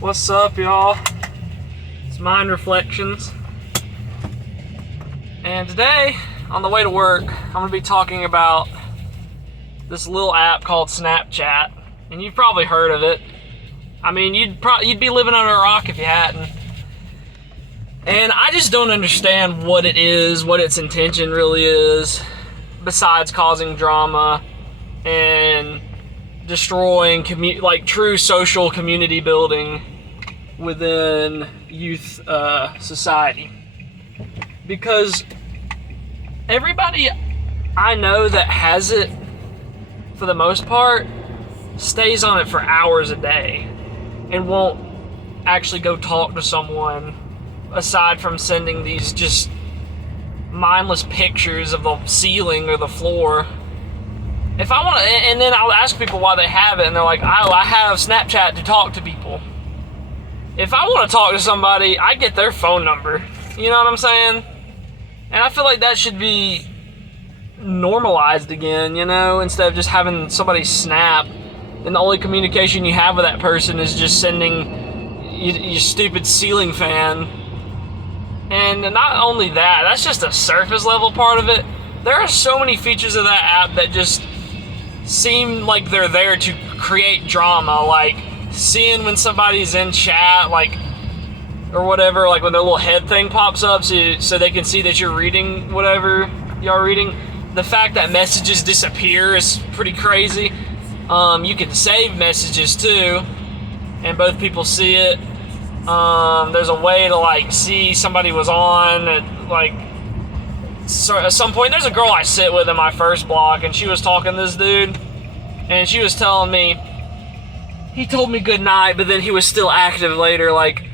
What's up, y'all? It's Mind Reflections. And today, on the way to work, I'm going to be talking about this little app called Snapchat. And you've probably heard of it. I mean, you'd be living under a rock if you hadn't. And I just don't understand what it is, what its intention really is, besides causing drama and destroying true social community building within youth society. Because everybody I know that has it, for the most part, stays on it for hours a day and won't actually go talk to someone aside from sending these just mindless pictures of the ceiling or the floor. If I want to, and then I'll ask people why they have it, and they're like, oh, I have Snapchat to talk to people. If I want to talk to somebody, I get their phone number. You know what I'm saying? And I feel like that should be normalized again, you know, instead of just having somebody snap, and the only communication you have with that person is just sending your stupid ceiling fan. And not only that, that's just a surface level part of it. There are so many features of that app that just seem like they're there to create drama, like seeing when somebody's in chat, like, or whatever, like when their little head thing pops up so they can see that you're reading whatever y'all reading. The fact that messages disappear is pretty crazy. You can save messages too, and both people see it. There's a way to like see somebody was on at like at some point. There's a girl I sit with in my first block, and she was talking to this dude, and she was telling me he told me good night, but then he was still active later. Like,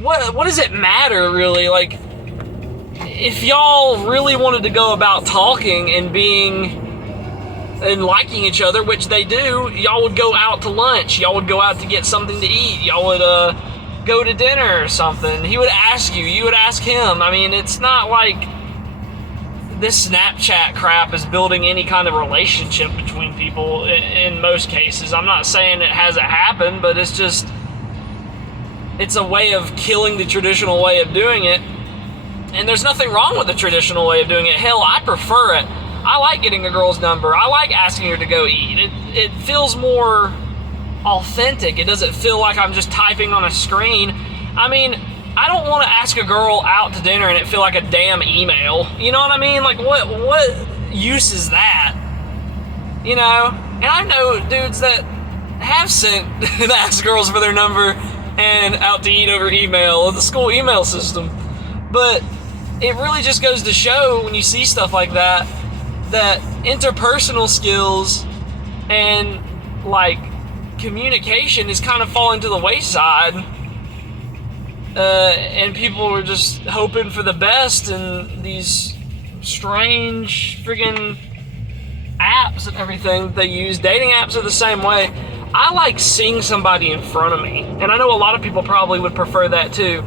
what does it matter really? Like, if y'all really wanted to go about talking and being and liking each other, which they do, y'all would go out to lunch, y'all would go out to get something to eat, y'all would go to dinner or something. He would ask you, you would ask him. I mean, it's not like this Snapchat crap is building any kind of relationship between people in most cases. I'm not saying it hasn't happened, but it's a way of killing the traditional way of doing it. And there's nothing wrong with the traditional way of doing it. Hell, I prefer it. I like getting a girl's number. I like asking her to go eat. It feels more authentic. It doesn't feel like I'm just typing on a screen. I mean, I don't want to ask a girl out to dinner and it feel like a damn email. You know what I mean? Like, what use is that? You know? And I know dudes that have sent and asked girls for their number and out to eat over email or the school email system. But it really just goes to show when you see stuff like that interpersonal skills and like communication is kind of falling to the wayside, and people are just hoping for the best in these strange friggin' apps and everything that they use. Dating apps are the same way. I like seeing somebody in front of me, and I know a lot of people probably would prefer that too.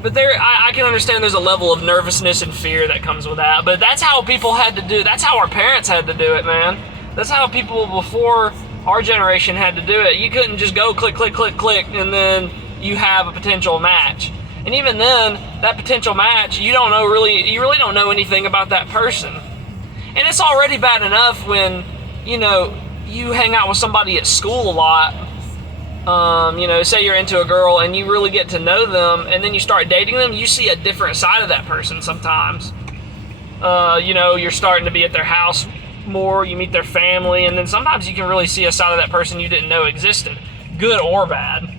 But I can understand there's a level of nervousness and fear that comes with that. But that's how people had to do it. That's how our parents had to do it, man. That's how people before our generation had to do it. You couldn't just go click, click, click, click, and then you have a potential match. And even then, that potential match, you really don't know anything about that person. And it's already bad enough when, you know, you hang out with somebody at school a lot. You know, say you're into a girl and you really get to know them, and then you start dating them, you see a different side of that person sometimes. You know, you're starting to be at their house more, you meet their family, and then sometimes you can really see a side of that person you didn't know existed, good or bad.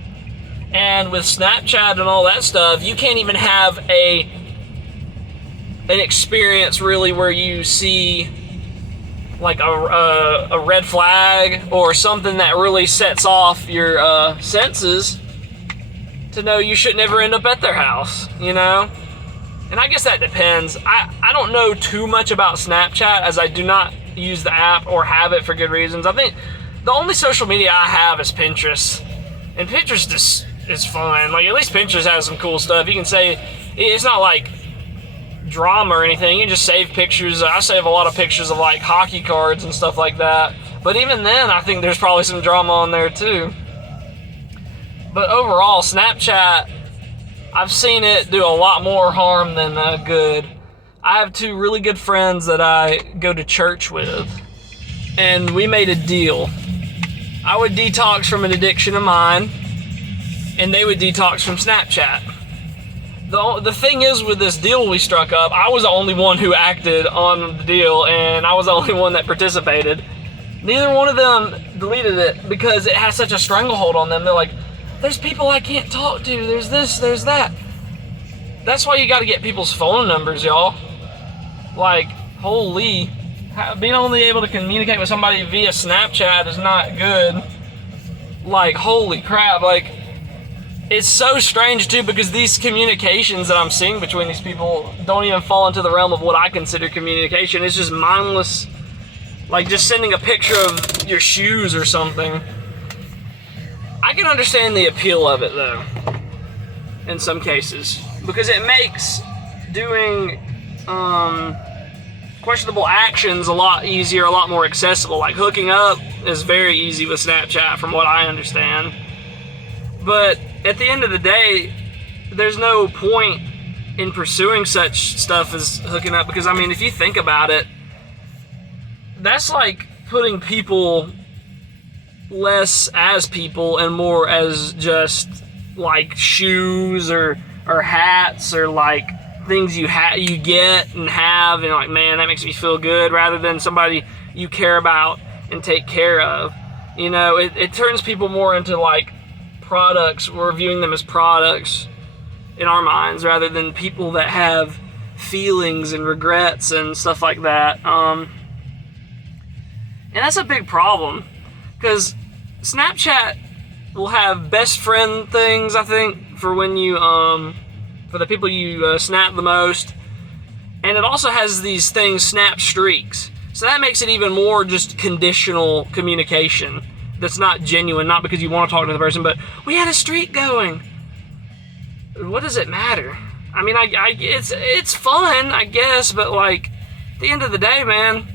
And with Snapchat and all that stuff, you can't even have an experience really where you see like a red flag or something that really sets off your senses to know you should never end up at their house, you know? And I guess that depends. I don't know too much about Snapchat, as I do not use the app or have it for good reasons. I think the only social media I have is Pinterest, and Pinterest is fun. Like, at least Pinterest has some cool stuff. You can say, it's not like drama or anything. You can just save pictures. I save a lot of pictures of like hockey cards and stuff like that. But even then, I think there's probably some drama on there too. But overall, Snapchat, I've seen it do a lot more harm than good. I have two really good friends that I go to church with, and we made a deal. I would detox from an addiction of mine, and they would detox from Snapchat. The thing is, with this deal we struck up, I was the only one who acted on the deal, and I was the only one that participated. Neither one of them deleted it because it has such a stranglehold on them. They're like, there's people I can't talk to, there's this, there's that. That's why you gotta get people's phone numbers, y'all. Like, holy, being only able to communicate with somebody via Snapchat is not good. Like, holy crap, like, it's so strange too, because these communications that I'm seeing between these people don't even fall into the realm of what I consider communication. It's just mindless, like just sending a picture of your shoes or something. I can understand the appeal of it though, in some cases, because it makes doing questionable actions a lot easier, a lot more accessible. Like hooking up is very easy with Snapchat from what I understand. But at the end of the day, there's no point in pursuing such stuff as hooking up, because I mean, if you think about it, that's like putting people less as people and more as just like shoes or hats or like things you get and have, and like, man, that makes me feel good, rather than somebody you care about and take care of. You know, it turns people more into like products. We're viewing them as products in our minds rather than people that have feelings and regrets and stuff like that. And that's a big problem, because Snapchat will have best friend things, I think, for when you for the people you snap the most, and it also has these things, snap streaks. So that makes it even more just conditional communication. That's not genuine, not because you want to talk to the person, but we had a streak going. What does it matter? I mean, it's fun, I guess, but like, at the end of the day, man,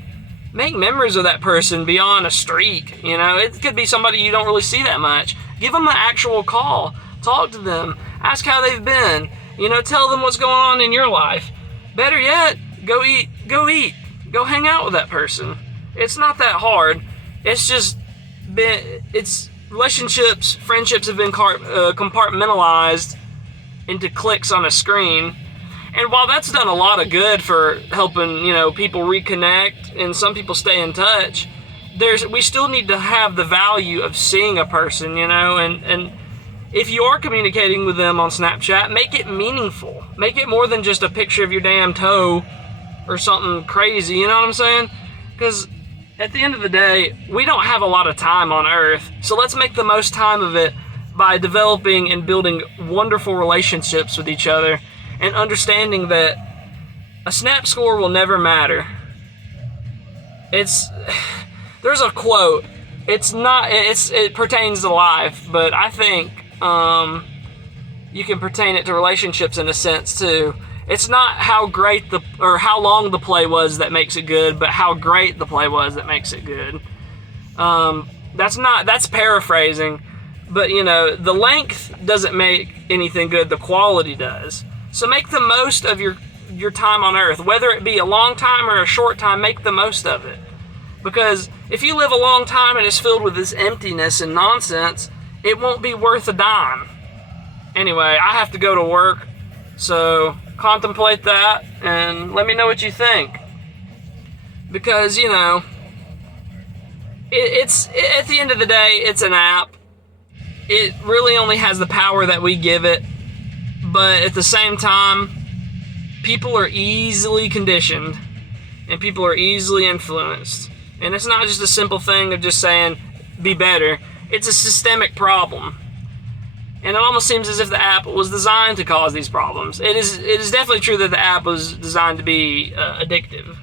make memories of that person beyond a streak. You know, it could be somebody you don't really see that much. Give them an actual call. Talk to them. Ask how they've been. You know, tell them what's going on in your life. Better yet, go eat. Go hang out with that person. It's not that hard. It's just it's relationships, friendships have been compartmentalized into clicks on a screen. And while that's done a lot of good for helping, you know, people reconnect and some people stay in touch, we still need to have the value of seeing a person, you know, and if you are communicating with them on Snapchat, make it meaningful. Make it more than just a picture of your damn toe or something crazy, you know what I'm saying? Because at the end of the day, we don't have a lot of time on Earth, so let's make the most time of it by developing and building wonderful relationships with each other, and understanding that a snap score will never matter. There's a quote. It pertains to life, but I think you can pertain it to relationships in a sense too. It's not how great or how long the play was that makes it good, but how great the play was that makes it good. That's paraphrasing, but you know, the length doesn't make anything good, the quality does. So make the most of your time on Earth, whether it be a long time or a short time. Make the most of it, because if you live a long time and it's filled with this emptiness and nonsense, it won't be worth a dime. Anyway, I have to go to work, so contemplate that and let me know what you think, because you know, it's at the end of the day, it's an app. It really only has the power that we give it, but at the same time, people are easily conditioned and people are easily influenced, and it's not just a simple thing of just saying be better. It's a systemic problem. And it almost seems as if the app was designed to cause these problems. It is definitely true that the app was designed to be addictive.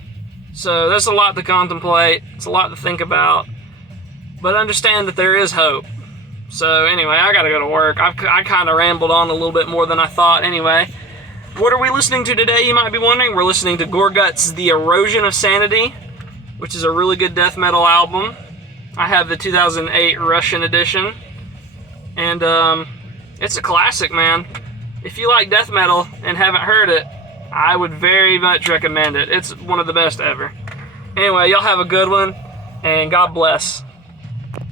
So there's a lot to contemplate. It's a lot to think about. But understand that there is hope. So anyway, I gotta go to work. I kind of rambled on a little bit more than I thought. Anyway, what are we listening to today, you might be wondering? We're listening to Gorguts' The Erosion of Sanity, which is a really good death metal album. I have the 2008 Russian edition. And It's a classic, man. If you like death metal and haven't heard it, I would very much recommend it. It's one of the best ever. Anyway, y'all have a good one, and God bless.